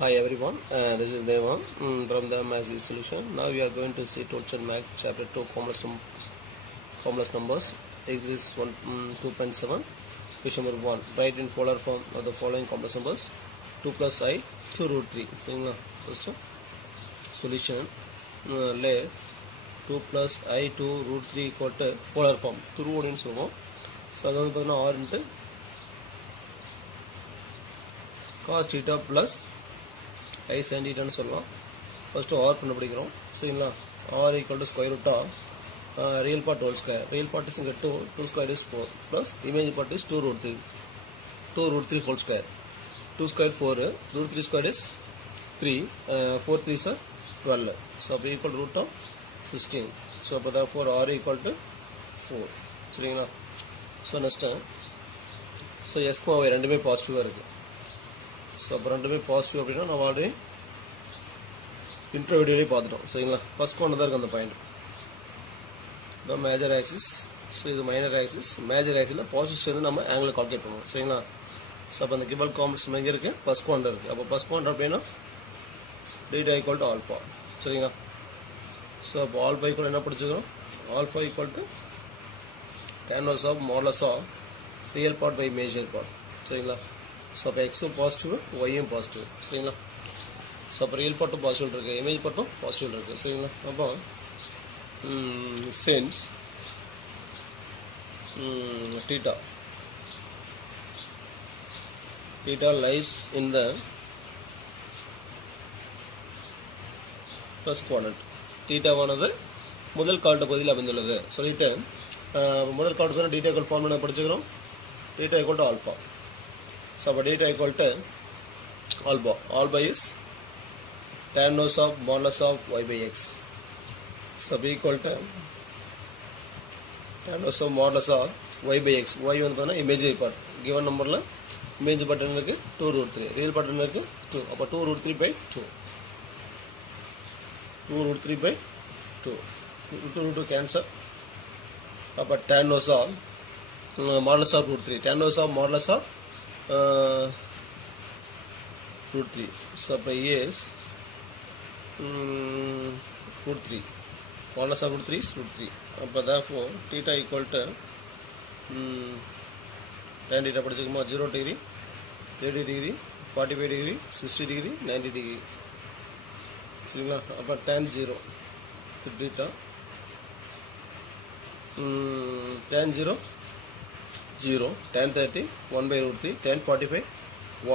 Hi everyone, this is Deva from the Math solution. Now we are going to see Torture Math chapter 2 complex numbers exercise 2.7. Question number 1. Write in polar form of the following complex numbers 2 plus I 2 root 3. So, first solution let 2 plus I 2 root 3 equal to polar form through in so R into cos theta plus I sin theta ன்னு சொல்லலாம். First R கண்டுபிடிக்கிறோம். சரிங்களா? R equal to square root of real part whole square. Real part is 2 square is 4 plus image part is 2 root 3. 2 root 3 whole square. 2 square 4 root 3 square is 3 4 3s are 12. So equal to root of 16. So therefore R equal to 4. சரிங்களா? So next so S y ரெண்டுமே பாசிட்டிவா இருக்கு. So அப்போ ரெண்டுமே positive அப்படின்னா நம்ம already intro வீடியோலேயே பார்த்துட்டோம். சரிங்களா? ஃபர்ஸ்ட் கொண்டு தான் இருக்குது அந்த பாயிண்ட். இதான் மேஜர் ஆக்சிஸ். ஸோ இது மைனர் ஆக்சிஸ். மேஜர் ஆக்சிஸில் பாசிட்டிவ் வந்து நம்ம ஆங்கிள் கால்குலேட் பண்ணுவோம். சரிங்களா? ஸோ அப்போ அந்த கிபல் காம்ப்ளெக்ஸ் எங்கே இருக்குது? ஃபர்ஸ்ட் குவாண்டர் இருக்குது. அப்போ ஃபர்ஸ்ட் குவாண்டர் அப்படின்னா டீட்டா ஈக்குவல் டு ஆல்ஃபா. சரிங்களா? ஸோ அப்போ ஆல்ஃபா ஈக்குவல் என்ன படிச்சுக்கிறோம்? Alpha equal to tan of modulus of real part by major part. சரிங்களா? ஸோ அப்போ எக்ஸும் பாசிட்டிவ் ஒய்யும் பாசிட்டிவ். சரிங்களா? ஸோ அப்போ ரியல் பார்ட்டும் பாசிட்டிவ் இருக்குது, இமேஜ் பார்ட்டும் பாசிட்டிவ் இருக்குது. சரிங்களா? அப்போ since theta lies in the first quadrant. தீட்டாவானது முதல் கால்ட்ட பகுதியில் அமைந்துள்ளது சொல்லிட்டு முதல் கால்ட்டு டீட்டா ஈக்குவல் ஃபார்ம் என்ன படிச்சுக்கிறோம்? Theta equal to alpha. So data equal to alpha. Alpha is tan of modulus of y by x. So b equal to tan of modulus of y by x. Y வந்து imaginary part. Given numberல imaginary part என்ன இருக்கு? 2 root 3. Real part என்ன இருக்கு? 2. அப்போ 2 root 3 by 2. 2 root 3 by 2. 2 root 2 cancel. அப்போ tan of modulus of root 3. Tan of modulus of root 3. So by is root 3. Modulus of root 3 is root 3. But therefore theta equal to tan theta படிச்சுக்குமா 0 degree, 30 degree, 45 degree, 60 degree, 90 degree. சரிங்களா? அப்போ tan 0 theta tan 0 0, tan 30 1 by root 3, tan 45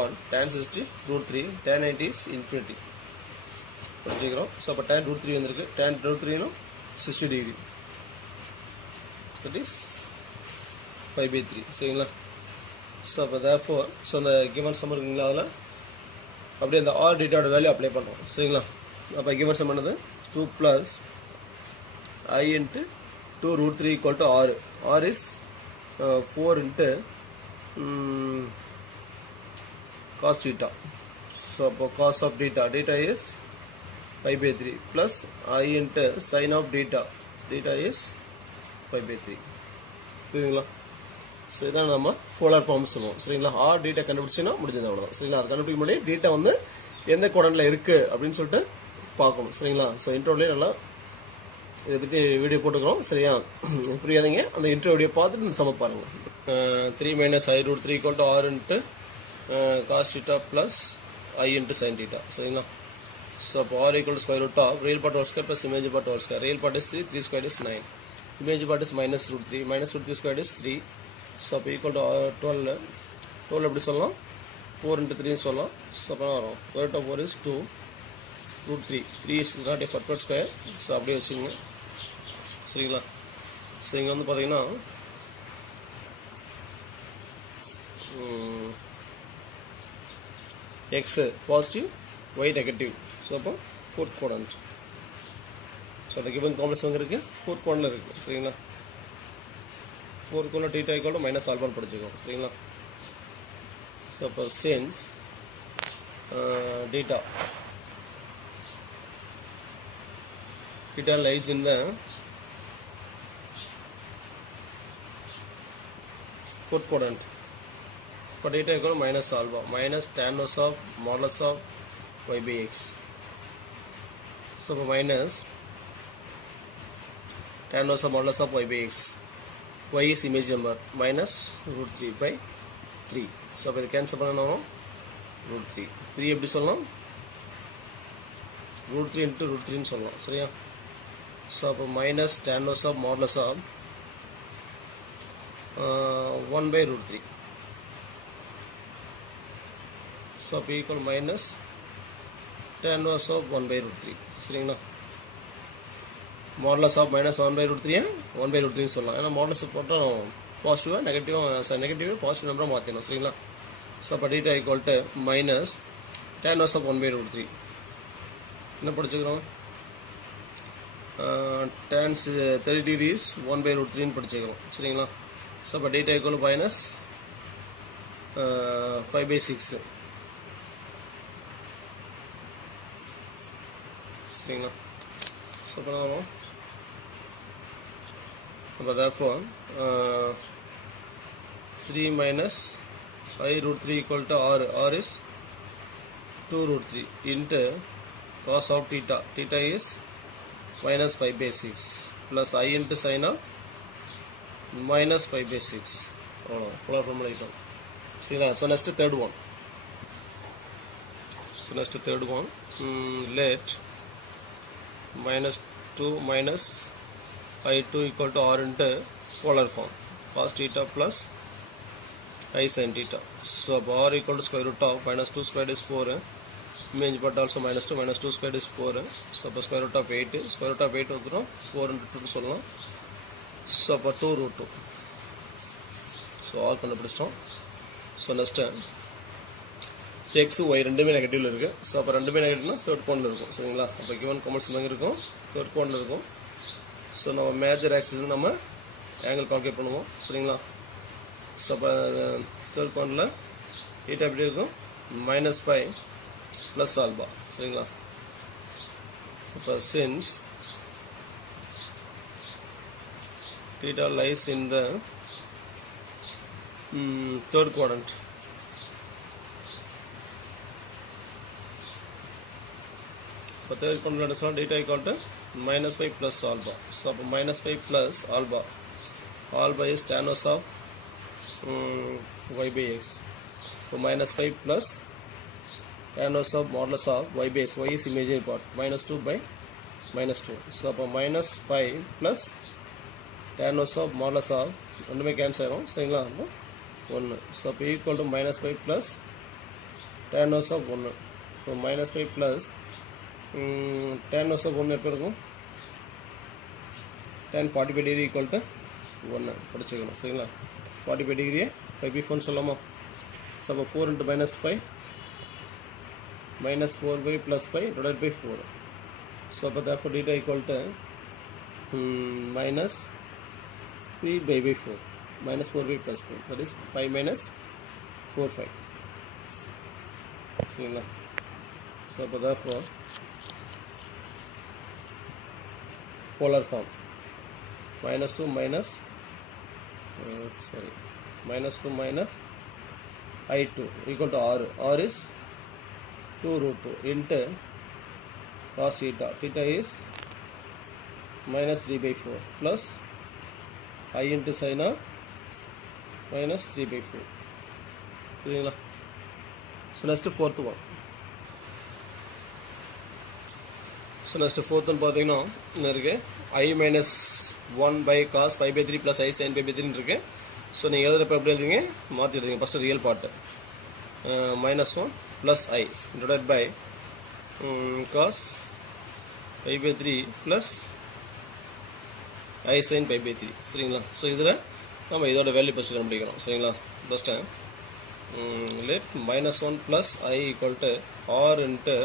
1, tan 60 root 3, tan 90 is infinity. படிச்சுக்கிறோம். So அப்போ tan root 3 வந்திருக்கு. tan root 3 60 degree. That is 5 by 3. சரிங்களா? So அப்போ therefore so அந்த given some இருக்குங்களா அதில் அப்படியே அந்த ஆர் டேட்டாவோட வேல்யூ அப்ளை பண்ணுறோம். சரிங்களா? அப்போ கிவன் சம் என்னது 2 plus I into 2 root 3 equal to R. R is 4 into cos theta. So cos of theta is 5 by 3 plus I into sin of theta is 5 by 3. சரிங்களா? So இதான் நம்ம polar form சொல்லுவோம். சரிங்களா? R theta கண்டுபிடிச்சுன்னா முடிஞ்சது அவ்வளோதான். சரிங்களா? அது கண்டுபிடிக்க முன்னாடி டீட்டா வந்து எந்த குவாட்ரண்ட்ல இருக்கு அப்படின்னு சொல்லிட்டு பார்க்கணும். சரிங்களா? ஸோ இன்ட்ரோலேயே நல்லா இதை பற்றி வீடியோ போட்டுக்கிறோம். சரியா? புரியாதீங்க, அந்த இன்ட்ரோ வீடியோ பார்த்துட்டு இந்த சம பாருங்க. 3 minus I root 3 equal to R into cos theta plus I into sin theta. சரிங்களா? ஸோ அப்போ R equal to square root of real part whole square plus image part whole square. Real part is 3, 3 square is 9. Image part is minus root 3. Minus root 3 square is 3. So அப்போ equal to 12. 12 எப்படி சொல்லலாம்? 4 into 3 சொல்லலாம். So அப்போ வரும் root of 4 is 2. root 3. 3 is not a perfect square. So அப்படியே வச்சுக்கோங்க. சரிங்களா? So இங்கே வந்து பார்த்தீங்கன்னா x positive y negative. So அப்போ ஃபோர்த் குவாட்ரண்ட். ஸோ அந்த கிவன் காம்ப்ளெக்ஸ் வந்து இருக்குது ஃபோர்த் குவாட்ரண்ட்ல இருக்குது. சரிங்களா? Fourth quadrant theta equal to minus ஆல்பான்னு படிச்சுக்கோங்க. சரிங்களா? ஸோ அப்போ since theta lies in the fourth quadrant. For data equal minus alpha minus tan of modulus of y by x. So minus tan inverse of modulus of y by x. Y is image number minus root 3 by 3. So அப்போ இது cancel பண்ணணும் root 3. 3 எப்படி சொல்லலாம் root 3 into root 3 ன்னு சொல்லலாம் சரியா. So அப்போ minus tan inverse of modulus of 1 by root 3. So அப்போ equal minus tan inverse of 1 by root 3 சரிங்களா. Modulus of minus 1 by root 3 1 by root 3 சொல்லலாம். ஏன்னா மாடுலஸ் போட்டோம் பாசிட்டிவாக நெகட்டிவ் பாசிட்டிவ் நம்பராக மாற்றிடணும் சரிங்களா. ஸோ அப்போ theta equal to minus tan inverse of 1 by root 3 என்ன படிச்சுக்கிறோம் tan 30 degrees 1 by root 3 படிச்சுக்கிறோம் சரிங்களா. ஸோ அப்போ டீட்டா ஈக்குவல் மைனஸ் 5 by 6 சரிங்களா. ஸோ அப்போ நம்ம அப்போ therefore 3 minus 5 root 3 equal to r is 2 root 3 into cos of theta. Theta is minus 5 by 6 plus I into sin of minus 5 by 6. Polar formula item. So next third one. Let minus 2 minus I2 equal to r into polar form cos theta plus I sin theta. So r equal to square root of minus 2 squared is 4. Image but also minus 2 squared is 4. So square root of 8 வந்துரும் 4 into 2 சொல்லலாம். So அப்போ 2 root 2. So r கண்டுபிடிச்சோம். So next x y ரெண்டுமே நெகட்டிவ்ல இருக்கு. So அப்போ ரெண்டுமே நெகட்டிவ்னா third கோனில் இருக்கும் சரிங்களா. அப்போ கிவன் காமன்ஸ் எங்கே இருக்கும் தேர்ட் கோனில் இருக்கும். ஸோ நம்ம மேஜர் ஆக்சிஸ் நம்ம ஆங்கிள் கால்குலேட் பண்ணுவோம் சரிங்களா. ஸோ அப்போ தேர்ட் கோனில் தீட்டா எப்படி இருக்கும் minus pi plus alpha சரிங்களா. இப்போ since theta lies in the third quadrant, இப்போ third quadrant சொன்னால் theta equal to minus pi plus alpha. So அப்போ minus pi plus alpha is tan inverse of y by x. So minus 5 plus tan inverse of modulus of y by x. Y is imaginary part. Minus 2 by minus 2. So minus 5 plus tan inverse of modulus of ஒன்றுமே cancel ஆகும் சரிங்களா. 1. So equal to minus 5 plus tan inverse of 1. So minus 5 plus tan inverse of 1 எப்போ இருக்கும் tan 45 degree equal to 1 படிச்சுக்கணும் சரிங்களா. 45 degree 5 by 4 சொல்லலாமா. So 4 into minus 5 minus 4 by plus 5 divided by 4. So therefore theta equal to minus 3 by 4 minus 4 by plus 4, that is 5 minus 4 5 சரிங்களா. So therefore polar form minus 2 minus minus 2 minus I2 equal to r is 2 root 2 into cos theta. Theta is minus 3 by 4 plus I into sin of minus 3 by 4 சரிங்களா. So next fourth one. So next fourth one பார்த்தீங்கன்னா என்ன இருக்கு I minus 1 by cos pi by 3 plus I sin pi by 3 இருக்கு. So நீங்கள் எழுதுறப்ப எப்படி எழுதுங்க மாற்றி எழுதுங்க. First real part minus 1 plus I divided by cos pi by 3 plus I sin pi by 3 சரிங்களா. ஸோ இதில் நம்ம இதோட வேல்யூ ஃபஸ்ட்டு கண்டுபிடிக்கிறோம் சரிங்களா. First let minus 1 plus I equal to r into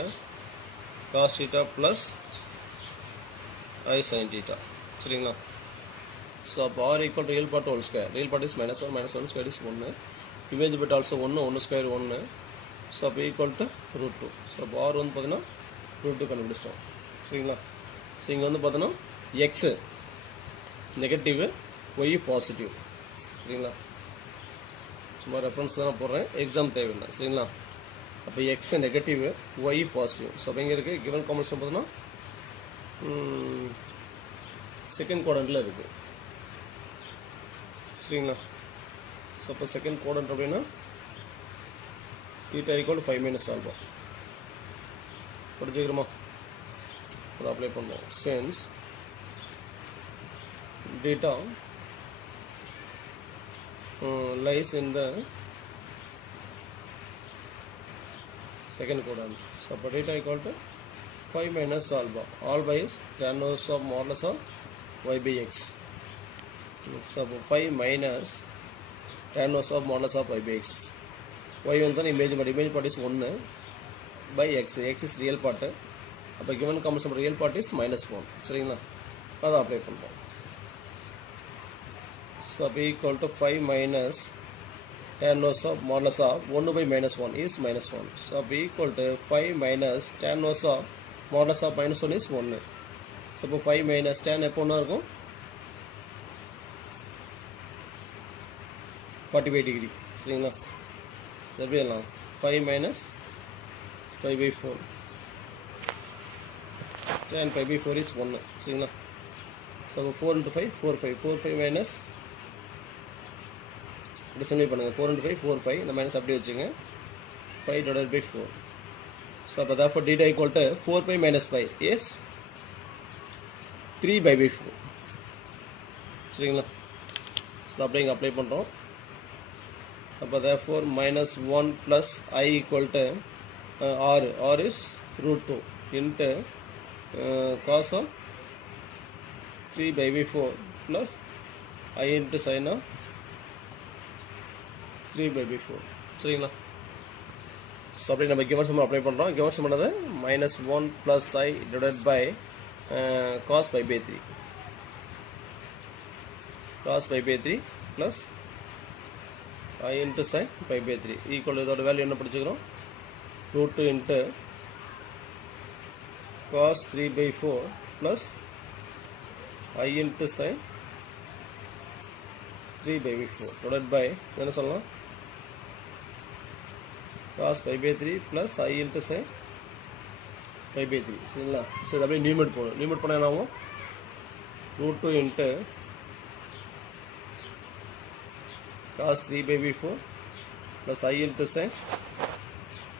cos theta plus I sin theta சரிங்களா. So r equal to real part whole square. Real part is minus 1 square is 1. Image bit also 1 square 1. So equal to root 2. So r வந்து பார்த்தீங்கன்னா root 2 கண்டுபிடிச்சிட்டோம் சரிங்களா. So இங்கே வந்து பார்த்தோன்னா x negative y positive சரிங்களா. சும்மா ரெஃபரன்ஸ் தானே போடுறேன், எக்ஸாம் தேவையில்லை சரிங்களா. அப்போ x negative, y positive. So அப்போ எங்கே இருக்குது கிவன் காம்பினேஷன் பார்த்தோன்னா செகண்ட் குவாட்ரண்ட்டில் இருக்குது. சரிங்களா? ஸோ அப்போ செகண்ட் குவாட்ரண்ட் அப்படின்னா θ = 5 - ஆல்பா படிச்சுக்கிறோமா? அதை அப்ளை பண்ணுவோம். Sense data lies in the second quadrant. So for data equal to 5 - alpha. Alpha is tan inverse of modulus of y by x. So 5 minus tan inverse of modulus of y by x. Y வந்து image part is 1 by x. X is real part. அப்போ given combination real part is -1. சரிங்களா? அதை apply பண்ணுறோம். So b equal to 5 minus tan inverse of modulus of 1 by -1 is -1. So b equal to 5 minus tan inverse of modulus of -1 is 1. So இப்போ 5 minus tan எப்போ ஒன்றா இருக்கும் 45 degree. சரிங்களா? எப்படி எல்லாம் 5 minus 5/4 tan 5/4 is 1. சரிங்களா? So 4 × 5 4 5 minus இப்படி சிம்ப்ளை பண்ணுங்கள். 4 × 5 4 5 இந்த மைனஸ் அப்படியே வச்சுங்க 5/4. ஸோ அப்போ therefore data equal to 4π - 5 is 3/4. சரிங்களா? ஸோ அப்படியே இங்கே அப்ளை பண்ணுறோம். அப்போ therefore -1 plus I equal to R is √2 into cos of 3/4 plus I into sin of 3/4. சரிங்களா? ஸோ அப்படி நம்ம கிவன் சம் அப்ளை பண்ணுறோம். கிவன் சம் பண்ணது -1 plus I divided by cos π/3 plus I into sin π/3 equal இதோட value என்ன படிச்சுக்கிறோம் √2 into cos 3/4 plus I into sin 3/4 divided by என்ன சொல்லலாம் cos π/3 plus I into sin π/3. சரிங்களா? சரி அப்படியே நியூமரேட் போடும். நியூமரேட் பண்ணால் என்ன ஆகும் √2 into cos 3/4 plus I into sin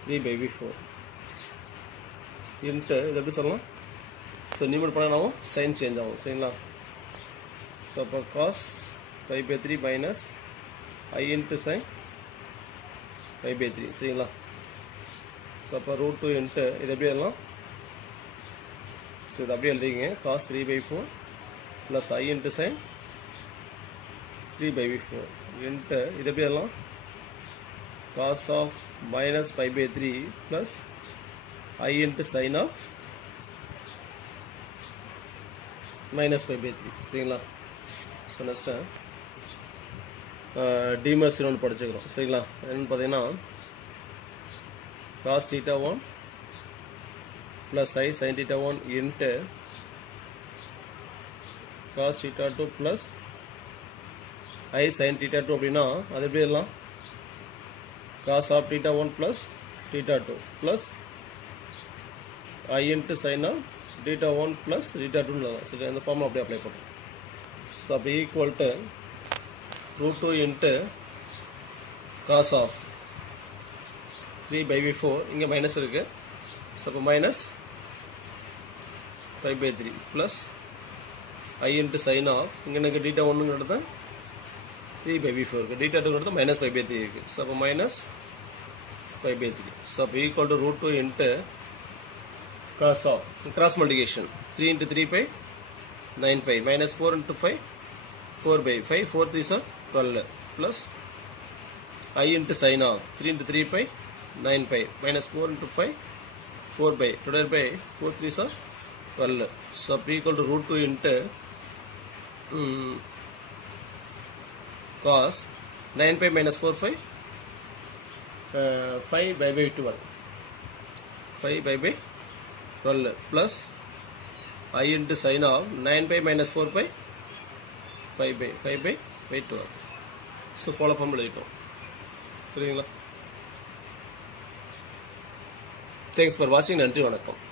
3/4 into இது எப்படி சொல்லலாம் ஸோ நியூமரேட் பண்ணால் என்ன ஆகும் சைன் சேஞ்ச் ஆகும். சரிங்களா? ஸோ அப்போ cos π/3 minus I into sin π/3. சரிங்களா? ஸோ அப்போ √2 into இது எப்படி எழுதலாம் ஸோ இது அப்படியே எழுதிங்க cos 3/4 plus I into sin 3/4 into இது எப்படி எழுதலாம் cos of -π/3 plus I into sin of -π/3. சரிங்களா? ஸோ நெக்ஸ்ட்டு டிமர்ஸ் ஒன்று படிச்சுக்கிறோம். சரிங்களா? என்னென்னு பார்த்தீங்கன்னா cos θ1 plus I sin θ1 into cos θ2 plus I sin θ2 அப்படின்னா அது எப்படி எல்லாம் cos of θ1 plus θ2 plus I into sin of θ1 plus θ2. சரி இந்த ஃபார்முலா அப்படியே அப்ளை பண்ணுறோம். ஸோ அப்போ equal to √2 into cos of 3/4 இங்கே மைனஸ் இருக்குது. ஸோ அப்போ -π/3 plus I into sin of இங்கே எனக்கு θ1ங்கிறது 3/4 இருக்குது, θ2ங்கிறது -π/3 இருக்குது. ஸோ அப்போ -π/3. ஸோ அப்போ equal to √2 into cos of cross multiplication 3 into 3 pi 9 pi minus 4 into 5 4/5 4 3s are 12 plus I into sin of 3 into 3 pi 9 pi minus 4 into 5 4/5 divided by 4 3s are 12. So equal to √2 into cos 9 pi minus 4 5 5/12 5/12 plus I into sin of 9 pi minus 4 pi 5/12. So follow formula இருக்கும். புரியுதுங்களா? Thanks for வாட்சிங். நன்றி, வணக்கம்.